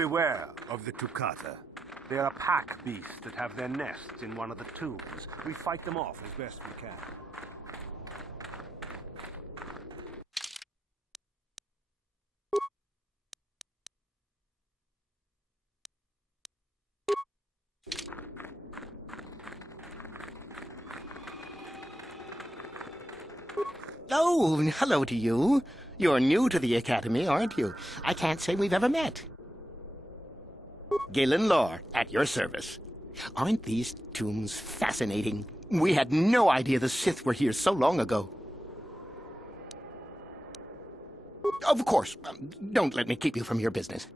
Beware of the Tukata. They are a pack beast that have their nests in one of the tombs. We fight them off as best we can. Oh, hello to you. You're new to the Academy, aren't you? I can't say we've ever met. Galen Lore, at your service. Aren't these tombs fascinating? We had no idea the Sith were here so long ago. Of course, don't let me keep you from your business.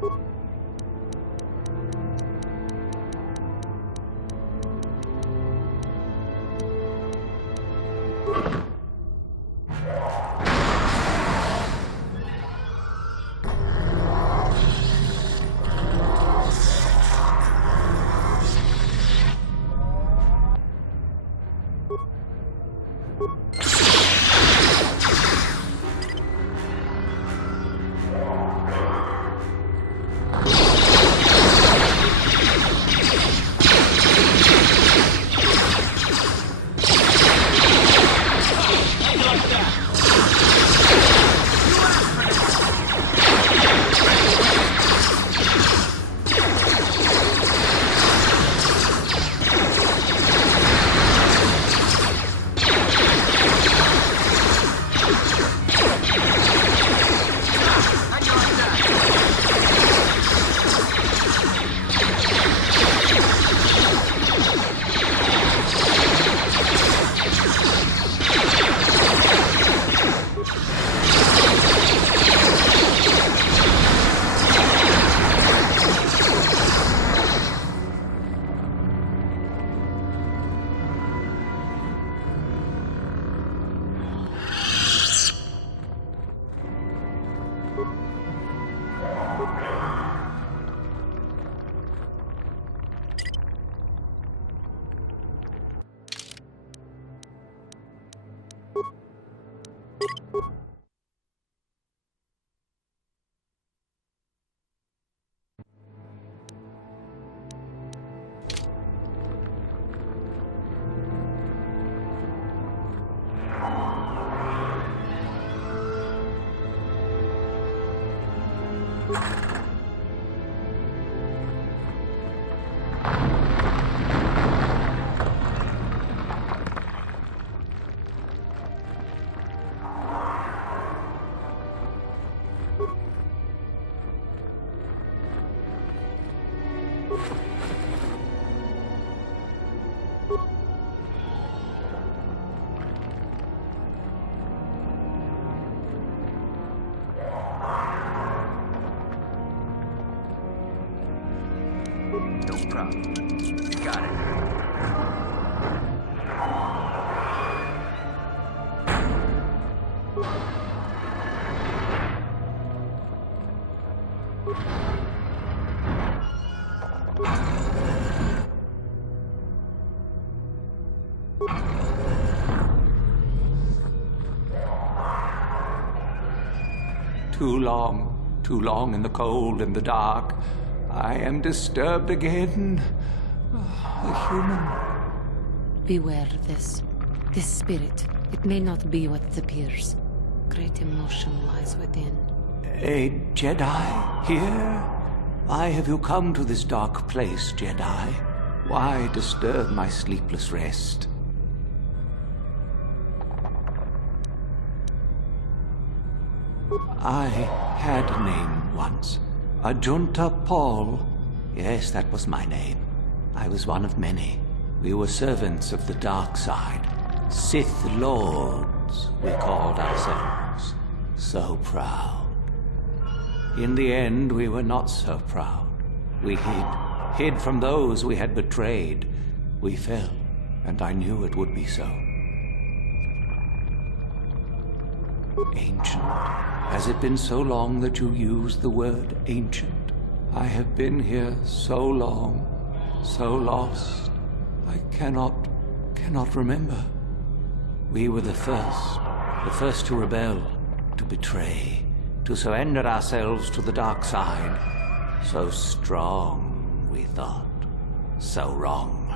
You No problem. You got it. Too long in the cold and the dark. I am disturbed again. A human. Beware of this. This spirit. It may not be what it appears. Great emotion lies within. A Jedi here? Why have you come to this dark place, Jedi? Why disturb my sleepless rest? I had a name once. Ajunta Paul. Yes, that was my name. I was one of many. We were servants of the dark side. Sith Lords, we called ourselves. So proud. In the end, we were not so proud. We hid from those we had betrayed. We fell, and I knew it would be so. Ancient. Has it been so long that you used the word ancient? I have been here so long, so lost. I cannot remember. We were the first to rebel, to betray, to surrender ourselves to the dark side. So strong, we thought. So wrong.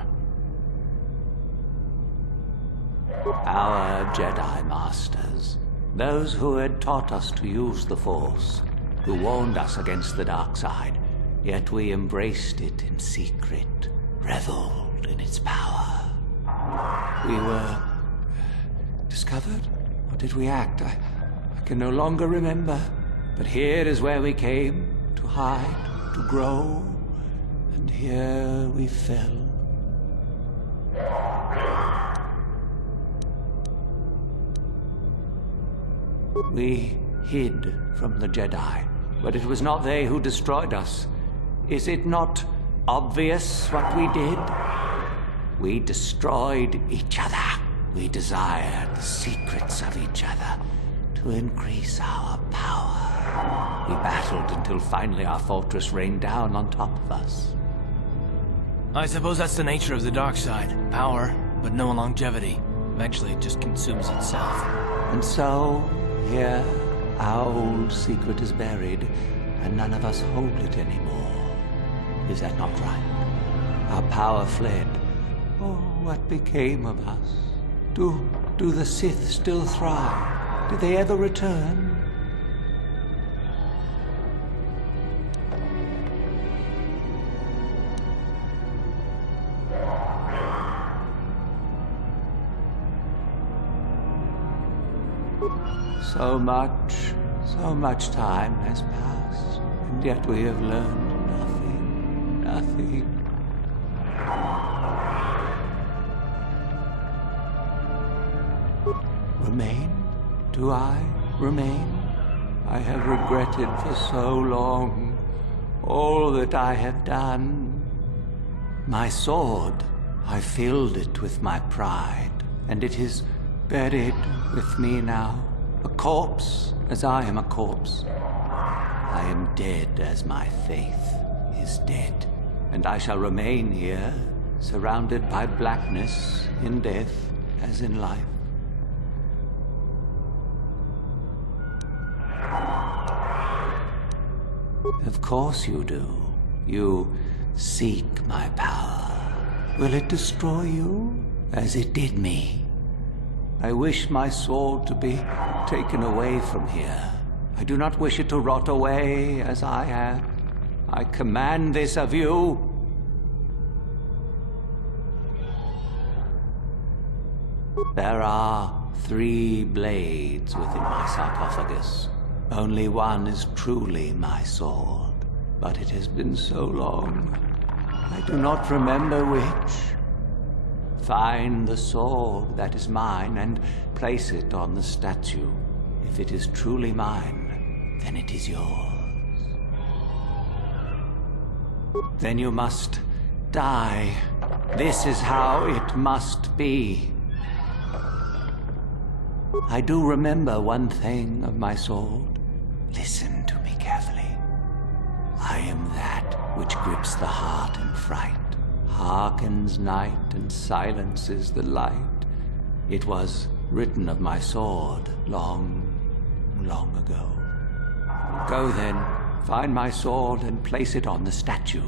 Our Jedi Masters, those who had taught us to use the Force, who warned us against the dark side, yet we embraced it in secret, reveled in its power. We were discovered? Or did we act? I can no longer remember. But here is where we came, to hide, to grow, and here we fell. We hid from the Jedi, but it was not they who destroyed us. Is it not obvious what we did? We destroyed each other. We desired the secrets of each other to increase our power. We battled until finally our fortress rained down on top of us. I suppose that's the nature of the dark side. Power, but no longevity. Eventually it just consumes itself. And so, here, our old secret is buried, and none of us hold it anymore. Is that not right? Our power fled. Oh, what became of us? Do the Sith still thrive? Did they ever return? So much time has passed, and yet we have learned nothing. Remain? Do I remain? I have regretted for so long all that I have done. My sword, I filled it with my pride, and it is buried with me now, a corpse as I am a corpse. I am dead as my faith is dead, and I shall remain here, surrounded by blackness in death as in life. Of course you do. You seek my power. Will it destroy you as it did me? I wish my sword to be taken away from here. I do not wish it to rot away as I have. I command this of you. There are 3 blades within my sarcophagus. Only one is truly my sword, but it has been so long, I do not remember which. Find the sword that is mine and place it on the statue. If it is truly mine, then it is yours. Then you must die. This is how it must be. I do remember one thing of my sword. Listen to me carefully. I am that which grips the heart in fright, hearkens night and silences the light. It was written of my sword long, long ago. Go then, find my sword and place it on the statue.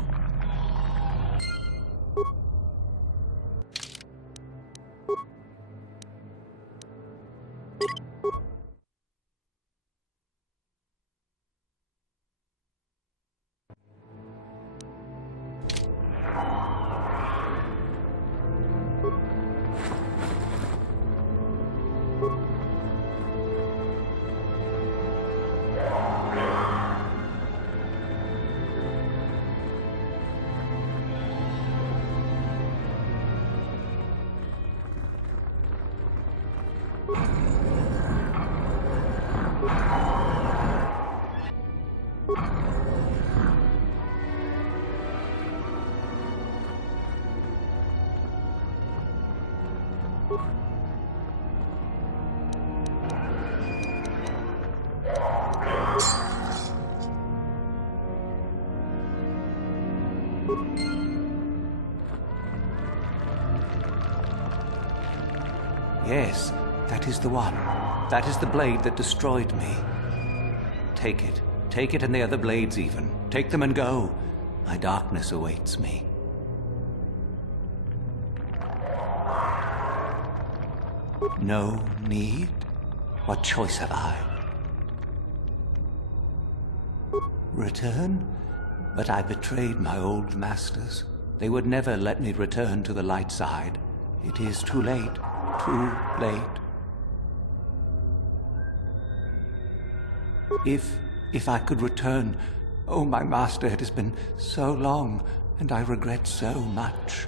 Yes, that is the one. That is the blade that destroyed me. Take it. Take it and the other blades even. Take them and go. My darkness awaits me. No need? What choice have I? Return? But I betrayed my old masters. They would never let me return to the light side. It is too late. Too late. If I could return. Oh, my master, it has been so long, and I regret so much.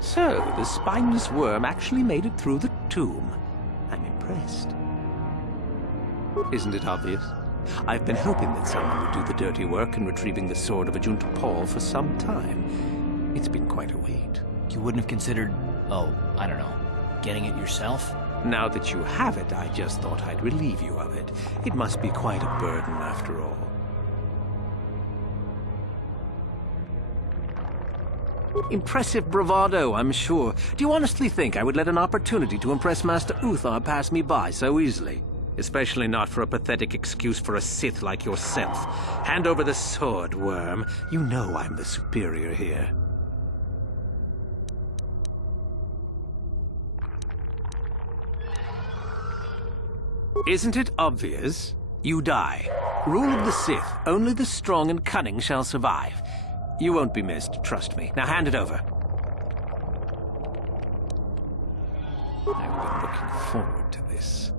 So, the spineless worm actually made it through the tomb. I'm impressed. Isn't it obvious? I've been hoping that someone would do the dirty work in retrieving the sword of Ajunta Paul for some time. It's been quite a wait. You wouldn't have considered, oh, I don't know, getting it yourself? Now that you have it, I just thought I'd relieve you of it. It must be quite a burden after all. Impressive bravado, I'm sure. Do you honestly think I would let an opportunity to impress Master Uthar pass me by so easily? Especially not for a pathetic excuse for a Sith like yourself. Hand over the sword, worm. You know I'm the superior here. Isn't it obvious? You die. Rule of the Sith. Only the strong and cunning shall survive. You won't be missed, trust me. Now hand it over. I've been looking forward to this.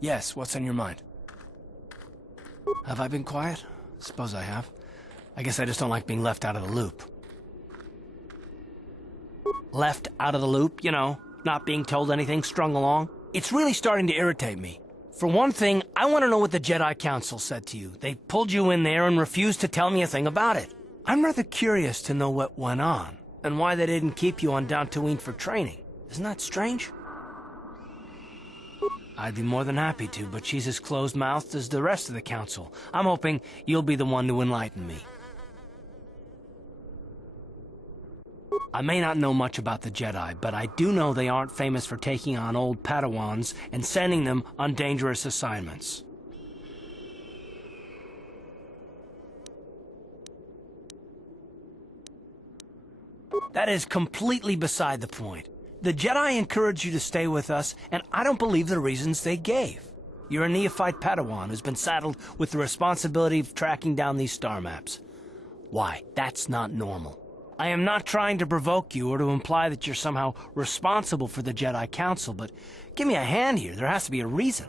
Yes, what's on your mind? Have I been quiet? Suppose I have. I guess I just don't like being left out of the loop. Left out of the loop, you know, not being told anything, strung along. It's really starting to irritate me. For one thing, I want to know what the Jedi Council said to you. They pulled you in there and refused to tell me a thing about it. I'm rather curious to know what went on, and why they didn't keep you on Dantooine for training. Isn't that strange? I'd be more than happy to, but she's as closed-mouthed as the rest of the Council. I'm hoping you'll be the one to enlighten me. I may not know much about the Jedi, but I do know they aren't famous for taking on old Padawans and sending them on dangerous assignments. That is completely beside the point. The Jedi encouraged you to stay with us, and I don't believe the reasons they gave. You're a neophyte Padawan who's been saddled with the responsibility of tracking down these star maps. Why, that's not normal. I am not trying to provoke you or to imply that you're somehow responsible for the Jedi Council, but give me a hand here. There has to be a reason.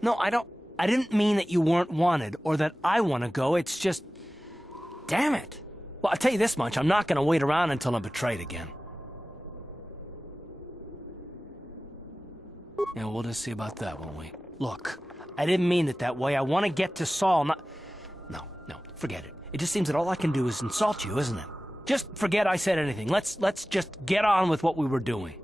No, I didn't mean that you weren't wanted or that I want to go. It's just... Damn it. Well, I'll tell you this much. I'm not going to wait around until I'm betrayed again. Yeah, we'll just see about that, won't we? Look, I didn't mean it that way. I want to get to Saul, not... No, forget it. It just seems that all I can do is insult you, isn't it? Just forget I said anything. Let's just get on with what we were doing.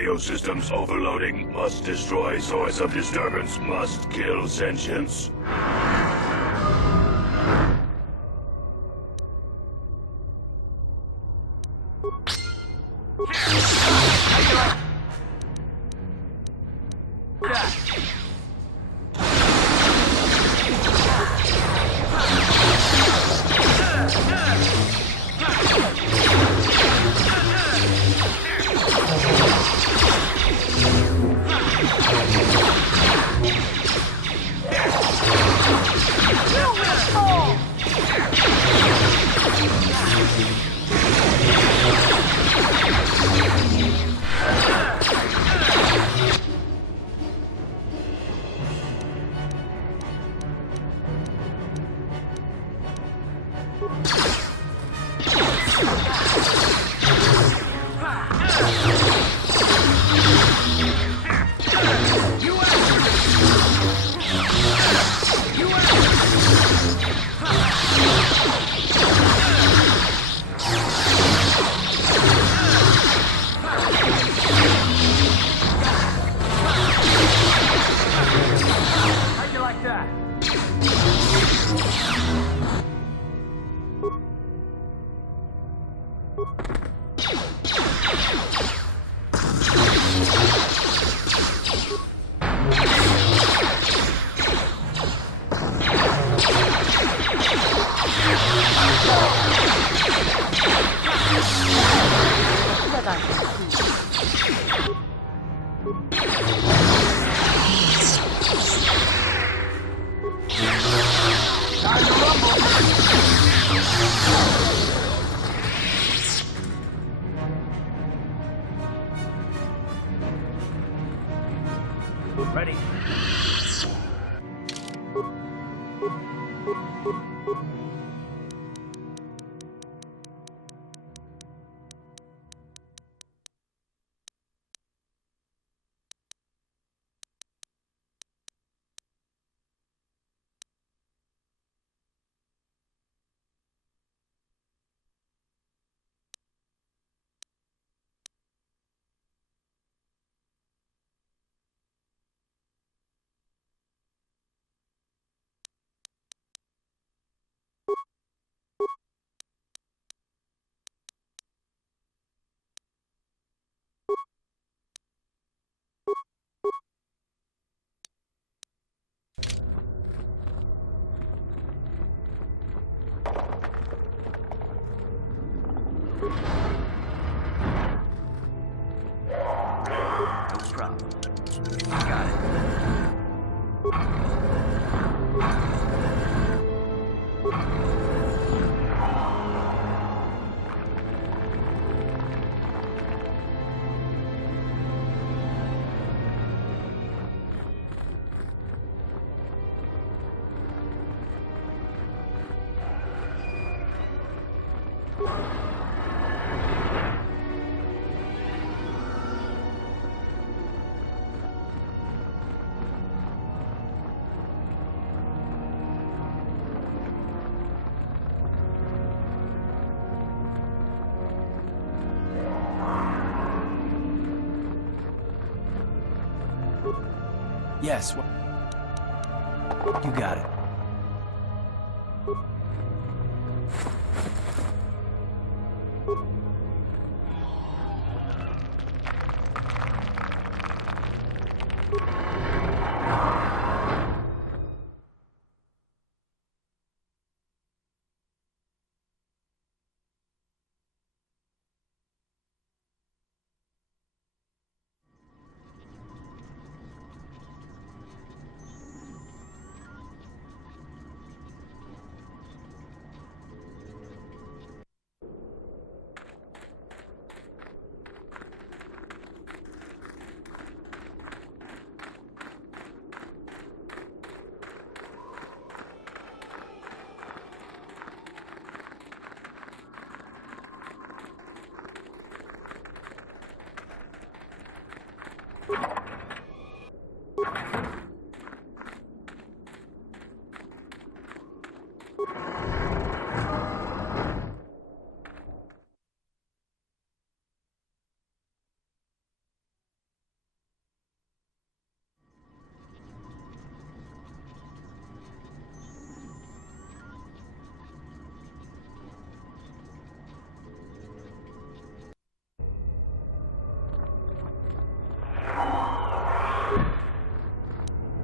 Audio systems overloading. Must destroy source of disturbance. Must kill sentience. How'd you like that? Ready. No problem. Got it. Yes. You got it.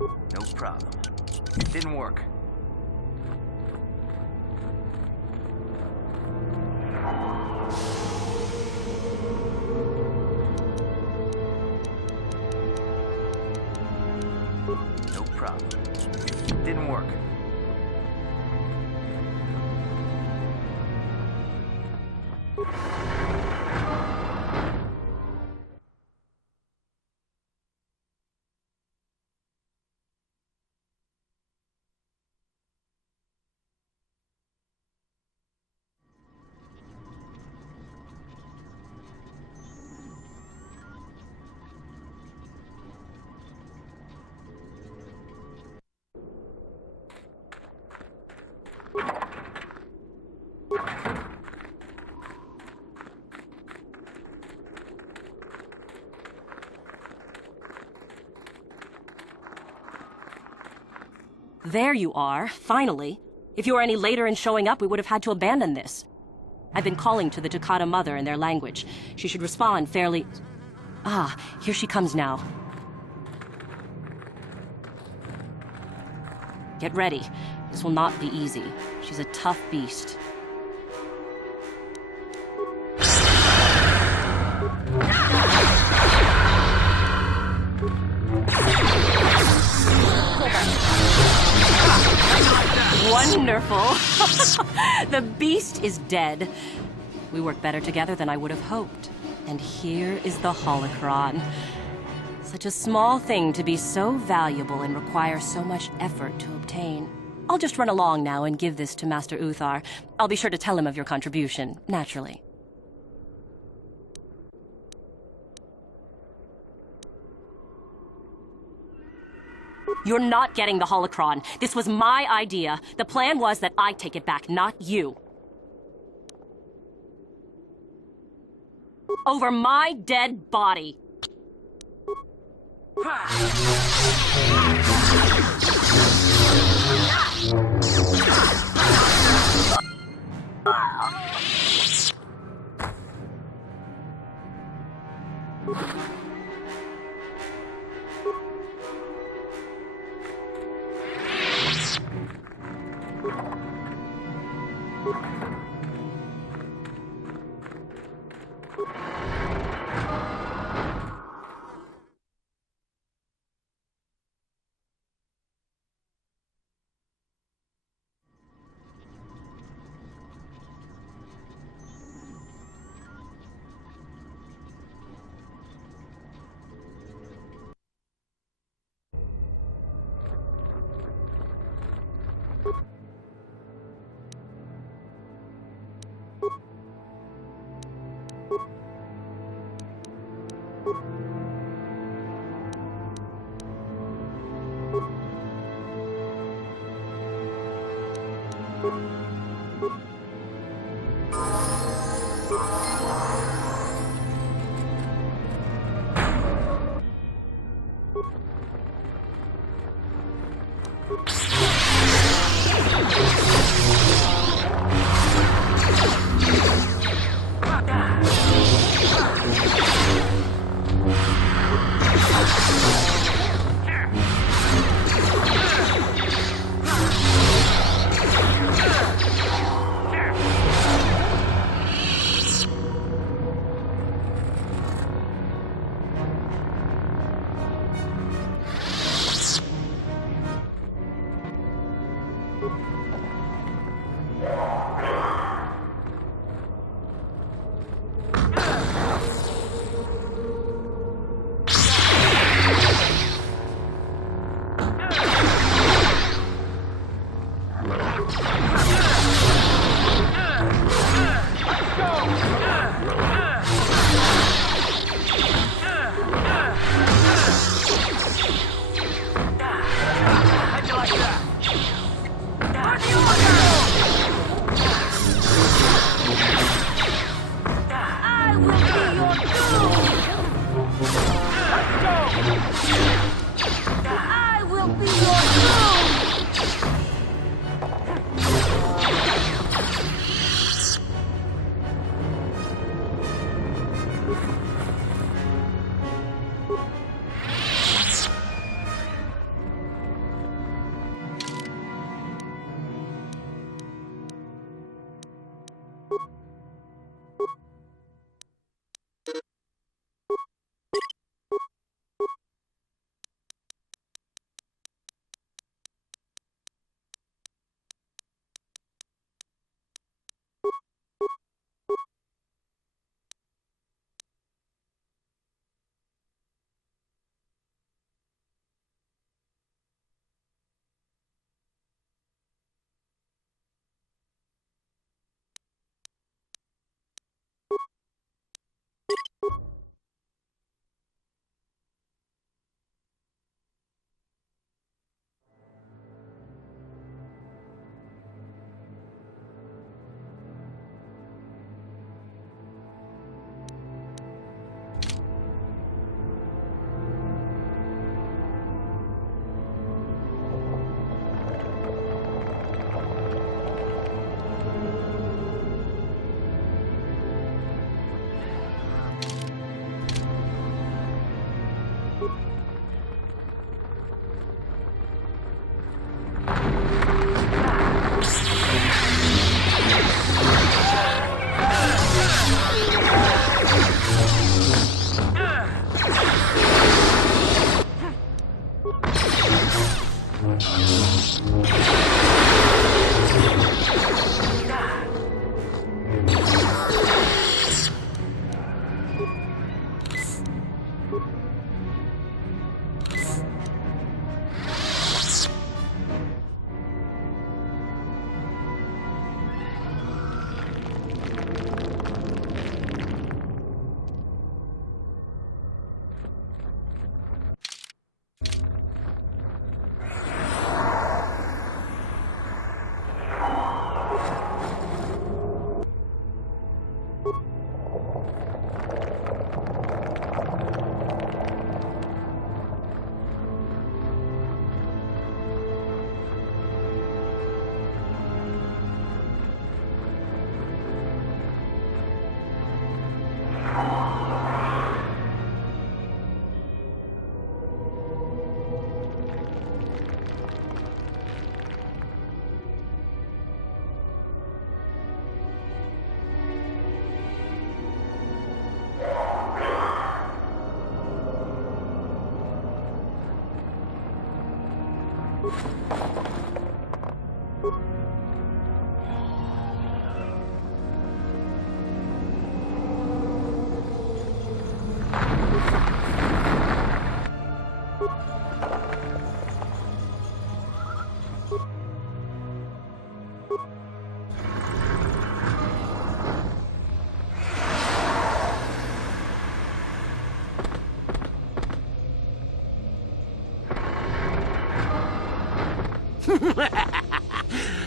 No problem. Didn't work. No problem. Didn't work. There you are, finally. If you were any later in showing up, we would have had to abandon this. I've been calling to the Takata mother in their language. She should respond fairly... Ah, here she comes now. Get ready. This will not be easy. She's a tough beast. Wonderful! The beast is dead. We work better together than I would have hoped. And here is the holocron. Such a small thing to be so valuable and require so much effort to obtain. I'll just run along now and give this to Master Uthar. I'll be sure to tell him of your contribution, naturally. You're not getting the holocron. This was my idea. The plan was that I take it back, not you. Over my dead body.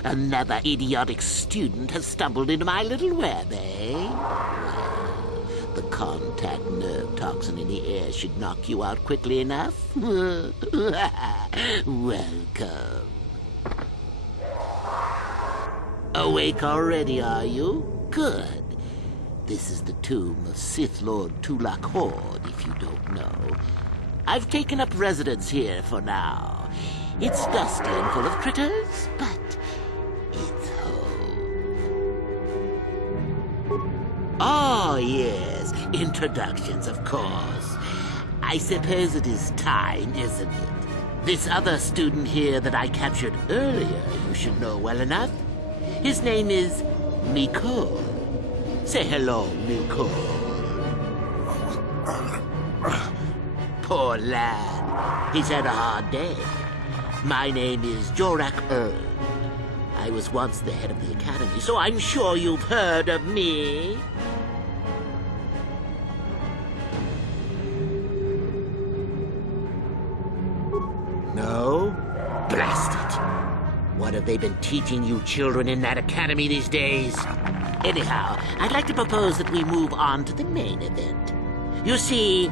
Another idiotic student has stumbled into my little web, eh? The contact nerve toxin in the air should knock you out quickly enough. Welcome. Awake already, are you? Good. This is the tomb of Sith Lord Tulak Hord, if you don't know. I've taken up residence here for now. It's dusty and full of critters, but it's home. Oh, yes. Introductions, of course. I suppose it is time, isn't it? This other student here that I captured earlier, you should know well enough. His name is Mikol. Say hello, Mikol. Poor lad. He's had a hard day. My name is Jorak Erd. I was once the head of the academy, so I'm sure you've heard of me. No? Blast it. What have they been teaching you children in that academy these days? Anyhow, I'd like to propose that we move on to the main event. You see,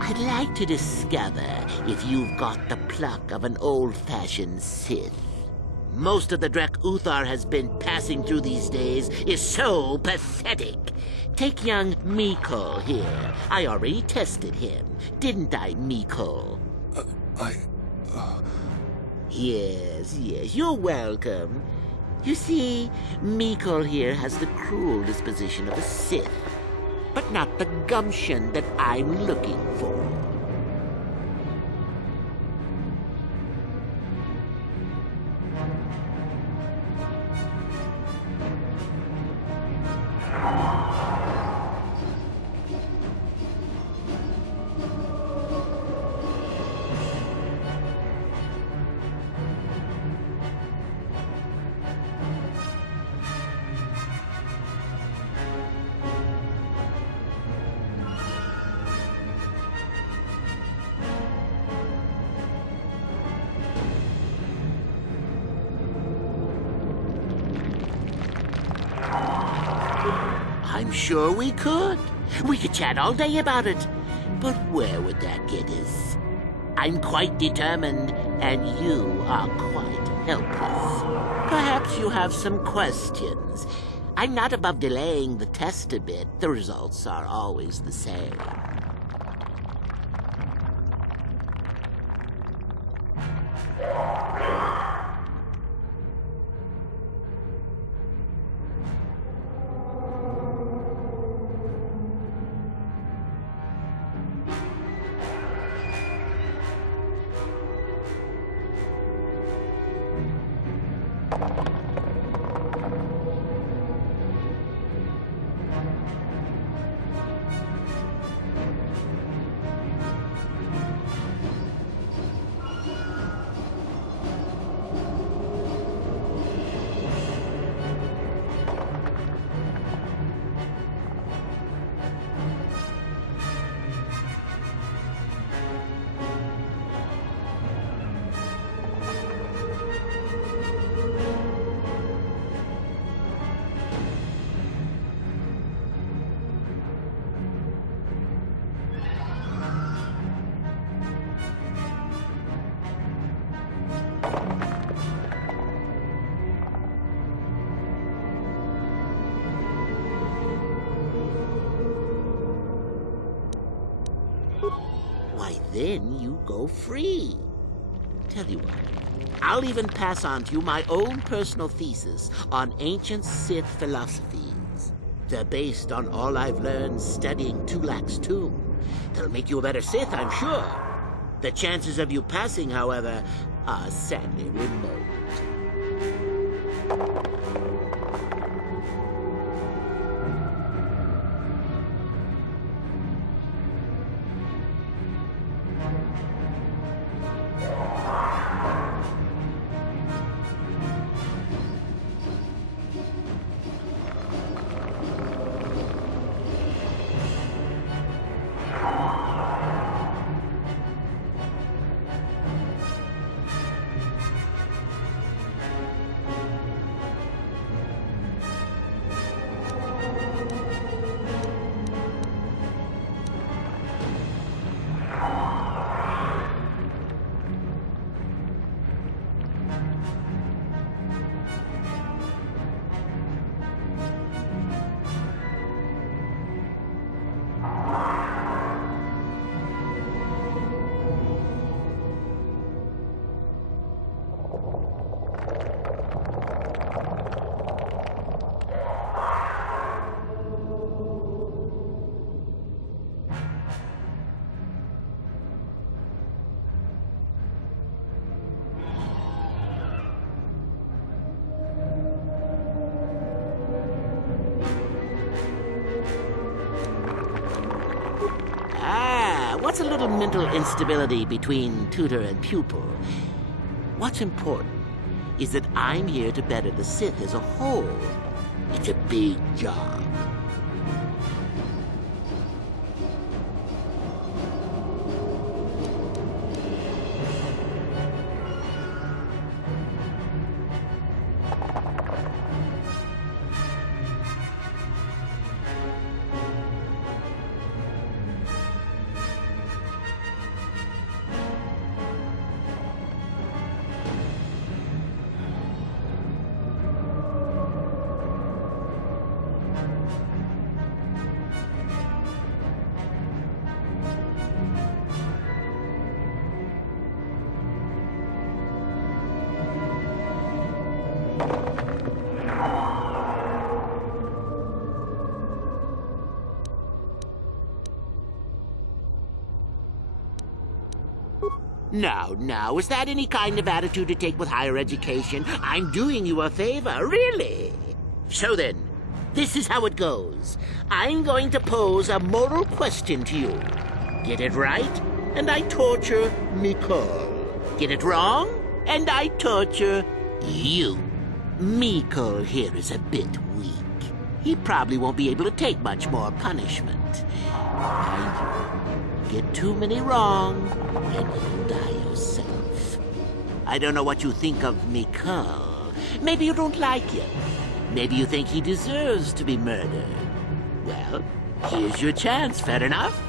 I'd like to discover if you've got the pluck of an old-fashioned Sith. Most of the Drek Uthar has been passing through these days is so pathetic. Take young Mikol here. I already tested him, didn't I, Mikol? Yes, you're welcome. You see, Mikol here has the cruel disposition of a Sith, but not the gumption that I'm looking for. I'm sure we could. We could chat all day about it. But where would that get us? I'm quite determined, and you are quite helpless. Perhaps you have some questions. I'm not above delaying the test a bit. The results are always the same. Why, then you go free. Tell you what, I'll even pass on to you my own personal thesis on ancient Sith philosophies. They're based on all I've learned studying Tulak's tomb. They'll make you a better Sith, I'm sure. The chances of you passing, however, are sadly remote. What's a little mental instability between tutor and pupil? What's important is that I'm here to better the Sith as a whole. It's a big job. Now, is that any kind of attitude to take with higher education? I'm doing you a favor, really. So then, this is how it goes. I'm going to pose a moral question to you. Get it right, and I torture Mikol. Get it wrong, and I torture you. Mikol here is a bit weak. He probably won't be able to take much more punishment. Mind you, get too many wrong, and you'll die yourself. I don't know what you think of Mikol. Maybe you don't like him. Maybe you think he deserves to be murdered. Well, here's your chance, fair enough?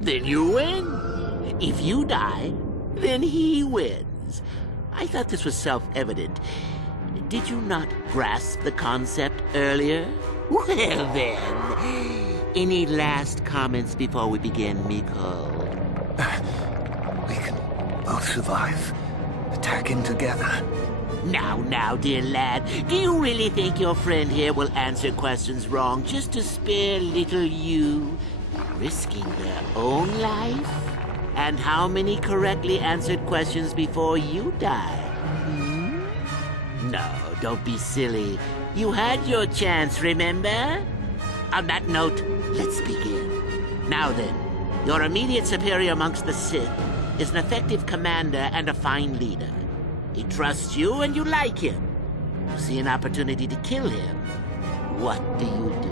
then you win. If you die, then he wins. I thought this was self-evident. Did you not grasp the concept earlier? Well then, any last comments before we begin, Miko? We can both survive. Attacking together. Now, dear lad, do you really think your friend here will answer questions wrong just to spare little you, risking their own life? And how many correctly answered questions before you die? No, don't be silly. You had your chance, remember? On that note, let's begin. Now then, your immediate superior amongst the Sith is an effective commander and a fine leader. He trusts you and you like him. You see an opportunity to kill him. What do you do?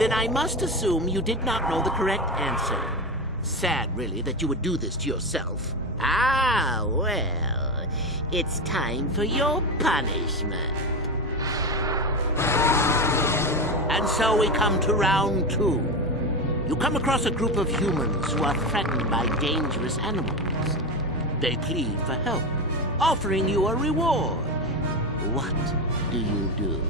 Then I must assume you did not know the correct answer. Sad, really, that you would do this to yourself. Ah, well, it's time for your punishment. And so we come to round 2. You come across a group of humans who are threatened by dangerous animals. They plead for help, offering you a reward. What do you do?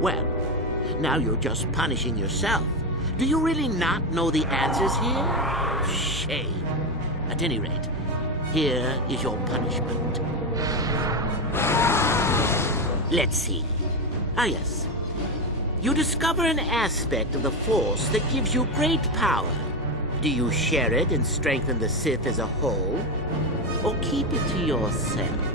Well, now you're just punishing yourself. Do you really not know the answers here? Shame. At any rate, here is your punishment. Let's see. Ah, yes. You discover an aspect of the Force that gives you great power. Do you share it and strengthen the Sith as a whole? Or keep it to yourself?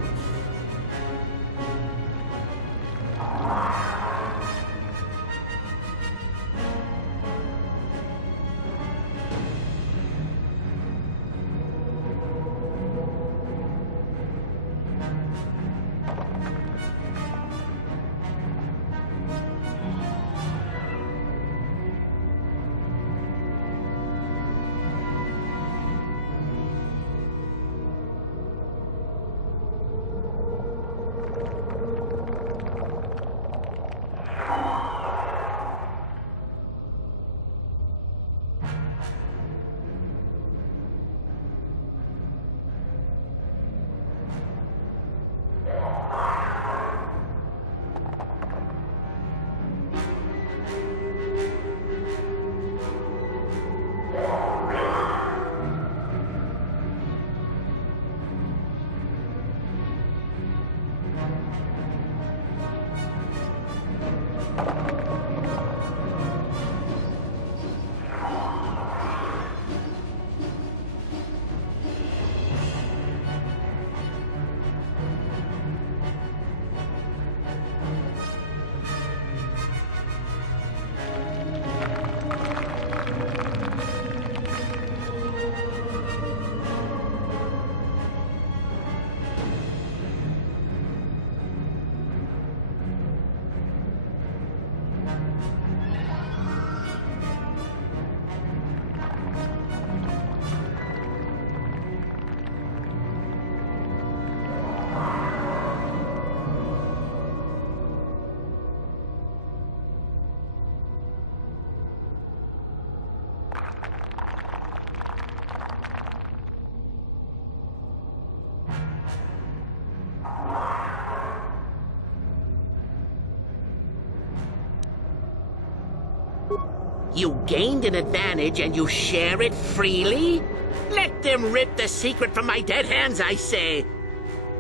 You gained an advantage and you share it freely? Let them rip the secret from my dead hands, I say.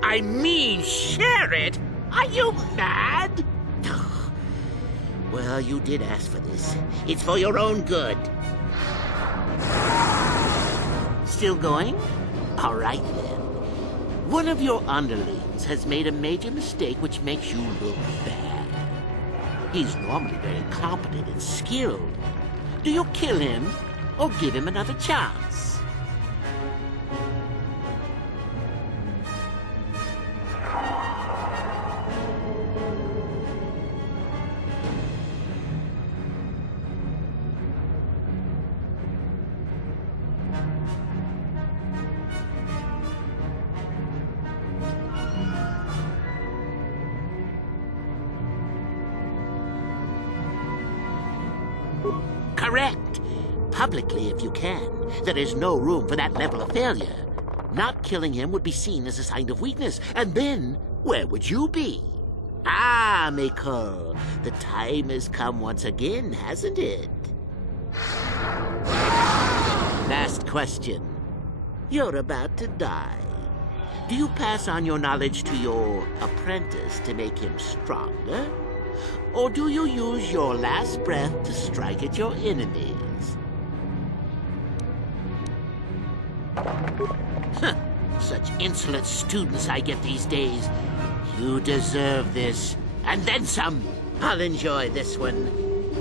I mean, share it? Are you mad? Well, you did ask for this. It's for your own good. Still going? All right, then. One of your underlings has made a major mistake which makes you look bad. He's normally very competent and skilled. Do you kill him or give him another chance? Correct. Publicly, if you can. There is no room for that level of failure. Not killing him would be seen as a sign of weakness, and then where would you be? Ah, Mikol, the time has come once again, hasn't it? Last question. You're about to die. Do you pass on your knowledge to your apprentice to make him stronger? Or do you use your last breath to strike at your enemies? Huh. Such insolent students I get these days. You deserve this. And then some. I'll enjoy this one.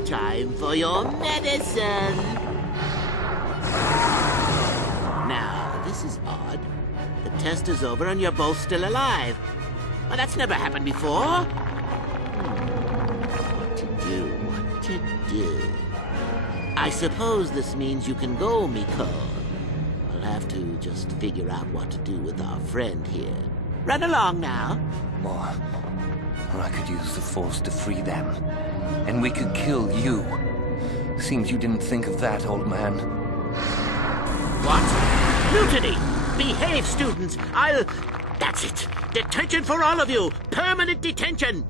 Time for your medicine. Now, this is odd. The test is over and you're both still alive. Well, that's never happened before. What to do? I suppose this means you can go, Mikol. I'll have to just figure out what to do with our friend here. Run along now. Or I could use the Force to free them. And we could kill you. Seems you didn't think of that, old man. What? Mutiny! Behave, students! That's it! Detention for all of you! Permanent detention!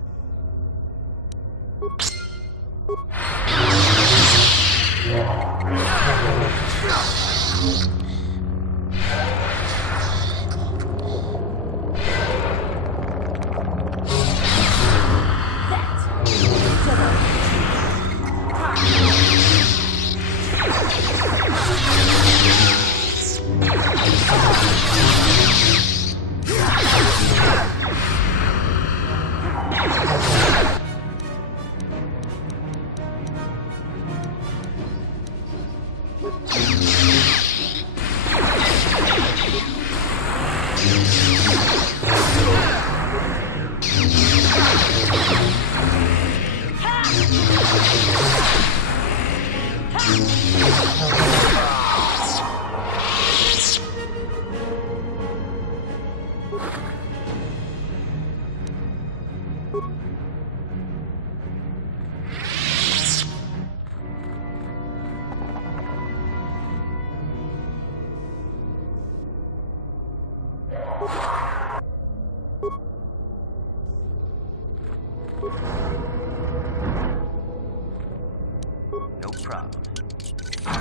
No problem.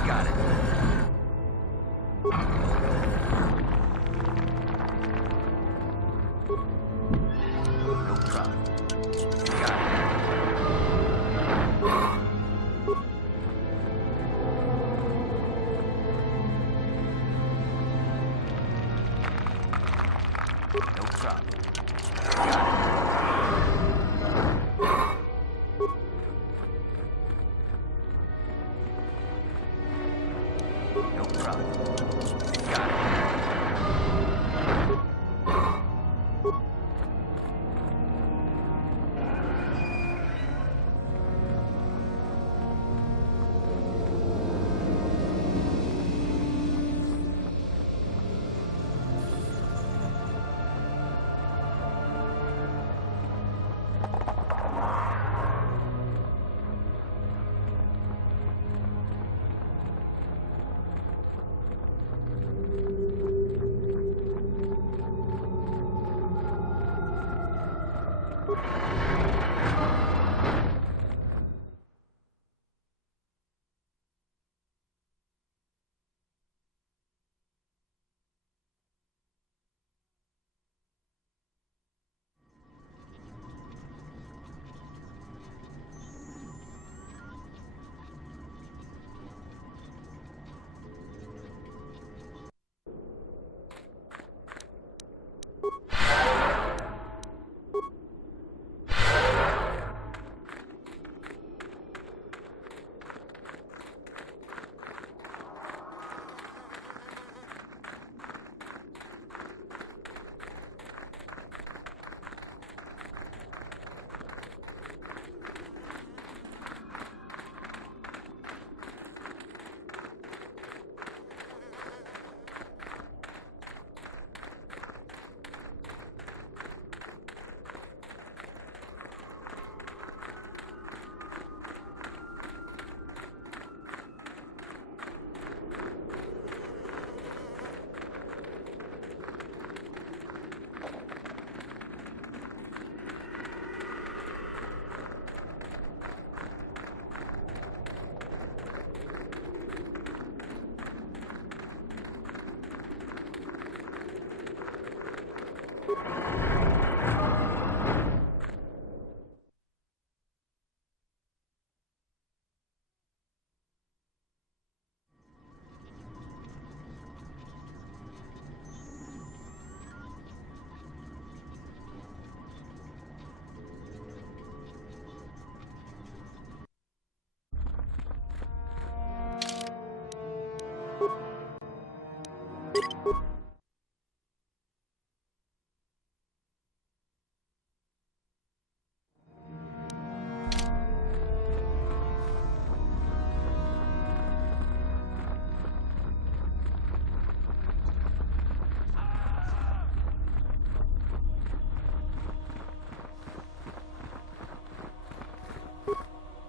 Got it. No problem. Got it. No problem. Got it. No problem. Got it.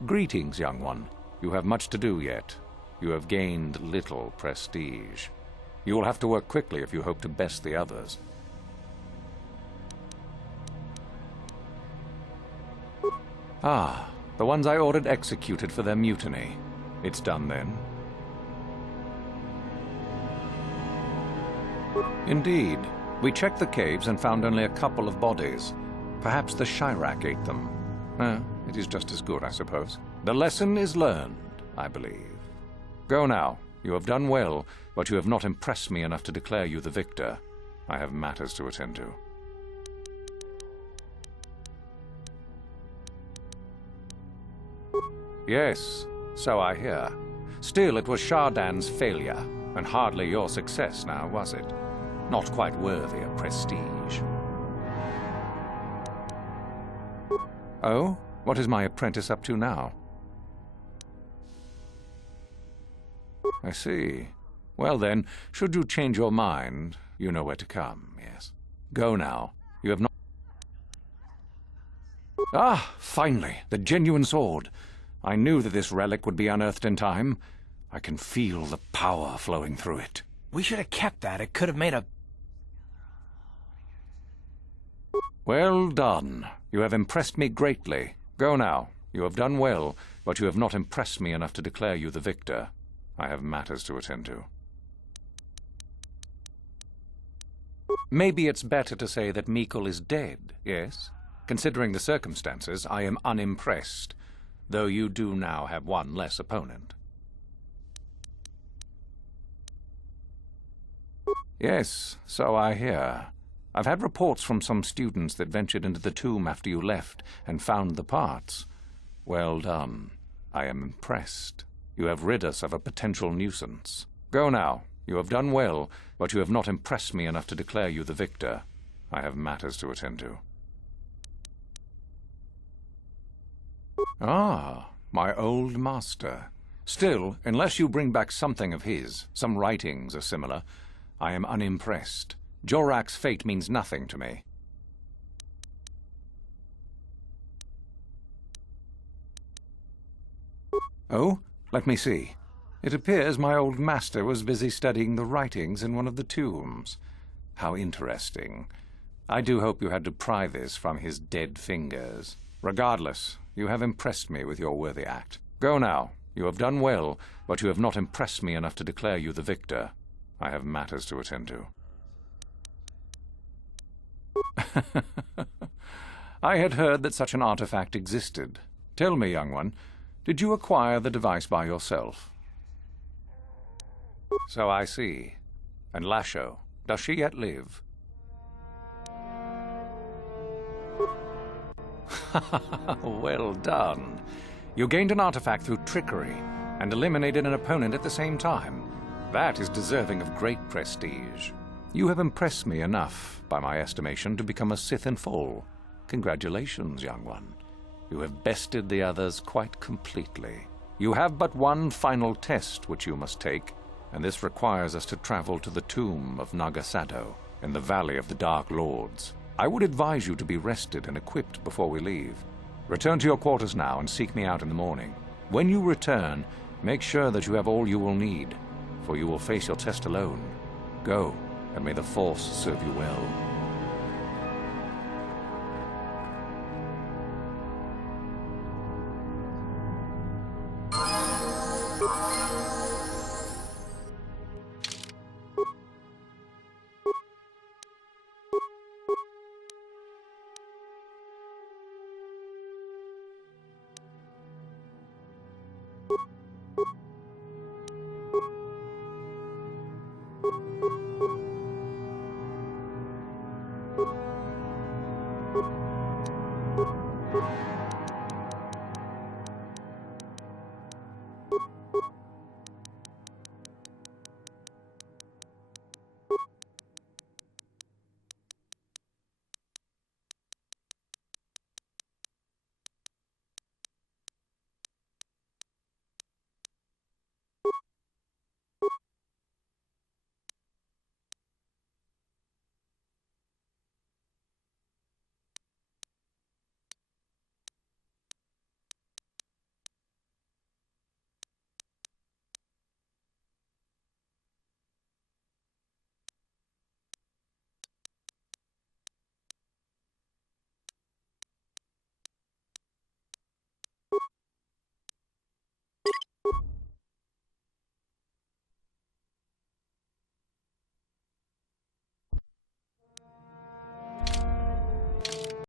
Greetings, young one. You have much to do yet. You have gained little prestige. You will have to work quickly if you hope to best the others. Ah, the ones I ordered executed for their mutiny. It's done then. Indeed. We checked the caves and found only a couple of bodies. Perhaps the Chirac ate them. It is just as good, I suppose. The lesson is learned, I believe. Go now. You have done well, but you have not impressed me enough to declare you the victor. I have matters to attend to. Yes, so I hear. Still, it was Shardan's failure, and hardly your success now, was it? Not quite worthy of prestige. Oh? What is my apprentice up to now? I see. Well then, should you change your mind, you know where to come, yes. Go now. You have not... Ah, finally, the genuine sword. I knew that this relic would be unearthed in time. I can feel the power flowing through it. We should have kept that. It could have made a... Well done. You have impressed me greatly. Go now. You have done well, but you have not impressed me enough to declare you the victor. I have matters to attend to. Maybe it's better to say that Mikul is dead, yes? Considering the circumstances, I am unimpressed, though you do now have one less opponent. Yes, so I hear. I've had reports from some students that ventured into the tomb after you left and found the parts. Well done. I am impressed. You have rid us of a potential nuisance. Go now. You have done well, but you have not impressed me enough to declare you the victor. I have matters to attend to. Ah, my old master. Still, unless you bring back something of his, some writings or similar, I am unimpressed. Jorac's fate means nothing to me. Oh, let me see. It appears my old master was busy studying the writings in one of the tombs. How interesting. I do hope you had to pry this from his dead fingers. Regardless, you have impressed me with your worthy act. Go now. You have done well, but you have not impressed me enough to declare you the victor. I have matters to attend to. I had heard that such an artifact existed. Tell me, young one, did you acquire the device by yourself? So I see. And Lasho, does she yet live? Well done. You gained an artifact through trickery and eliminated an opponent at the same time. That is deserving of great prestige. You have impressed me enough, by my estimation, to become a Sith in full. Congratulations, young one. You have bested the others quite completely. You have but one final test which you must take, and this requires us to travel to the tomb of Nagasado in the Valley of the Dark Lords. I would advise you to be rested and equipped before we leave. Return to your quarters now and seek me out in the morning. When you return, make sure that you have all you will need, for you will face your test alone. Go, and may the Force serve you well.